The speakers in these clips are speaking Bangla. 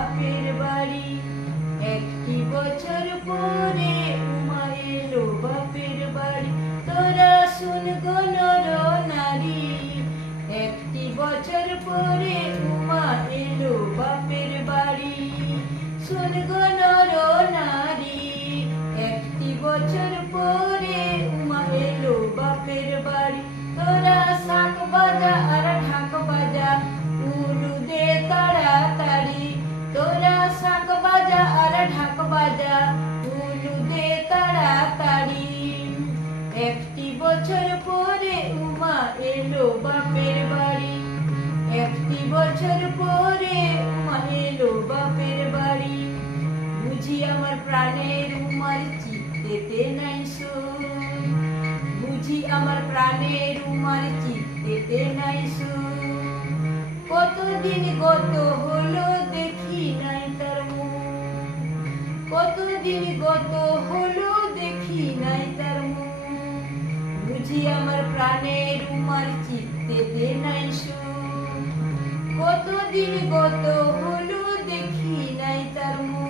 বাপের বাড়ি। একটি বছর পরে উমা এলো বাপের বাড়ি। তোরা শুন গো নর নারী, একটি বছর পরে উমা এলো বাপের বাড়ি। শুন গো নর নারী, একটি বছর পরে উমা এলো বাপের বাড়ি। তোরা শাক বাজা আর ঢাক বাজা, উলু দে তাড়াতাড়ি। তোরা শাক বাজা আর ঢাক বাজা, উলু দে তাড়াতাড়ি। একটি বছর পরে উমা এলো বাপের বাড়ি। একটি বছর পরে উমা এলো বাপের বাড়ি। বুঝি আমার প্রাণের উমার চিত্তেতে নাই সুর, বুঝি আমার প্রাণের উমার চিত্তেতে নাই সুর। কতদিন গত হলো দেখি নাই তার মুখ, কতদিন গত হলো দেখি নাই তার মুখ। বুঝি আমার প্রাণের উমার চিত্তেতে নাই সুর, কতদিন গত হলো দেখি নাই তার মুখ।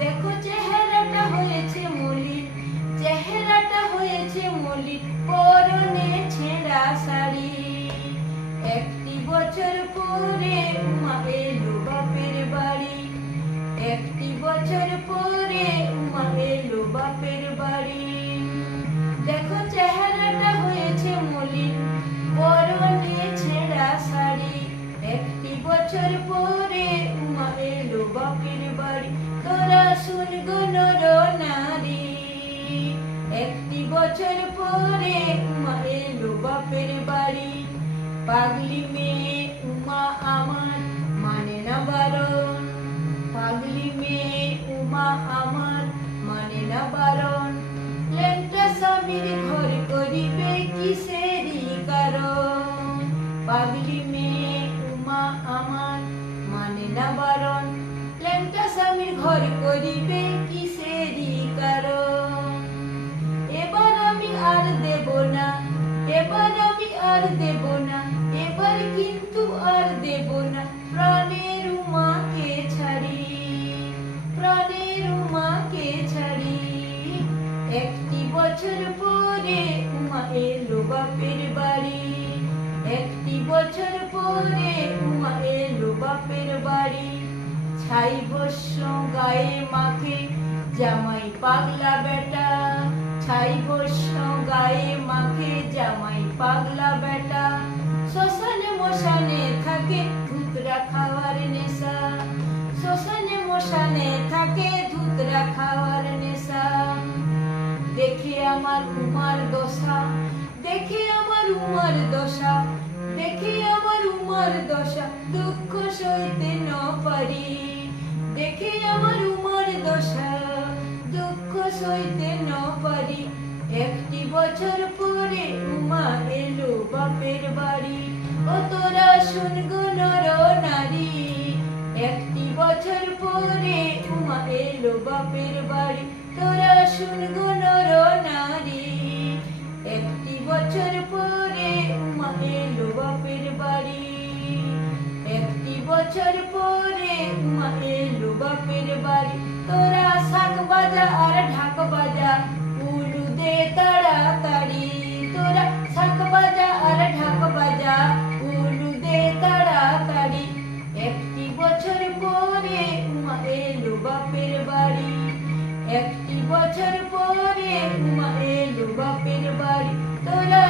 দেখো চেহারাটা হয়েছে মলিন, চেহারাটা হয়েছে মলিন, পরনে ছেঁড়া শাড়ি। একটি বছর পরে উমা এলো বাপের বাড়ি। একটি বছর পরে উমা এলো বাপের বাড়ি। দেখো চেহারাটা হয়েছে মলিন, পরনে ছেঁড়া শাড়ি। একটি বছর পরে উমা এলো বাপের বাড়ি। তোরা শুন গো নর নারী, একটি বছর পরে উমা এলো বাপের বাড়ি। পাগলি মেয়ে উমা আমার মানে না বারণ, পাগলি মেয়ে উমা আমার মানে না বারণ। ল্যাংটা স্বামীর ঘর করিবে কিসেরই কারণ। পাগলি মেয়ে উমা আমার মানে না বারণ, ল্যাংটা স্বামীর ঘর করিবে কিসেরই কারণ। এবার আমি আর দেব না, এবার আমি আর দেব না, এবার কিন্তু আর দেব না প্রাণের উমাকে ছাড়ি, প্রাণের উমাকে ছাড়ি। একটি বছর পরে উমা এলো বাপের বাড়ি। একটি বছর পরে উমা এলো বাপের বাড়ি। ছাই ভস্য গায়ে মাখে জামাই পাগলা বেটা, ছাই ভস্য গায়ে মাখে জামাই পাগলা বেটা। শ্মশানে মশানে থাকে ধুতরা খাওয়ার নেশা, শ্মশানে মশানে থাকে ধুতরা খাওয়ার নেশা। দেখে আমার উমার দশা, দেখে আমার উমার দশা, দেখে আমার উমার দশা, দুঃখ সইতে ন পারি। দেখে আমার উমার দশা, দুঃখ সইতে ন পারি। একটি বছর পরে উমা এলো বাপের বাড়ি। ও তোরা শুন গো নর নারী, একটি বছর পরে উমা এলো বাপের বাড়ি। তোরা শুন গো নর নারী, একটি বছর পরে উমা এলো বাপের বাড়ি। একটি বছর পরে উমা এলো বাপের বাড়ি। তোরা শাক বাজা আর ঢাক বাজা, উলু দে তাড়াতাড়ি। তোরা শাক বাজা আর ঢাক বাজা, উলু দে তাড়াতাড়ি। একটি বছর পরে উমা এলো বাপের বাড়ি। একটি বছর পরে উমা এলো বাপের বাড়ি। তোরা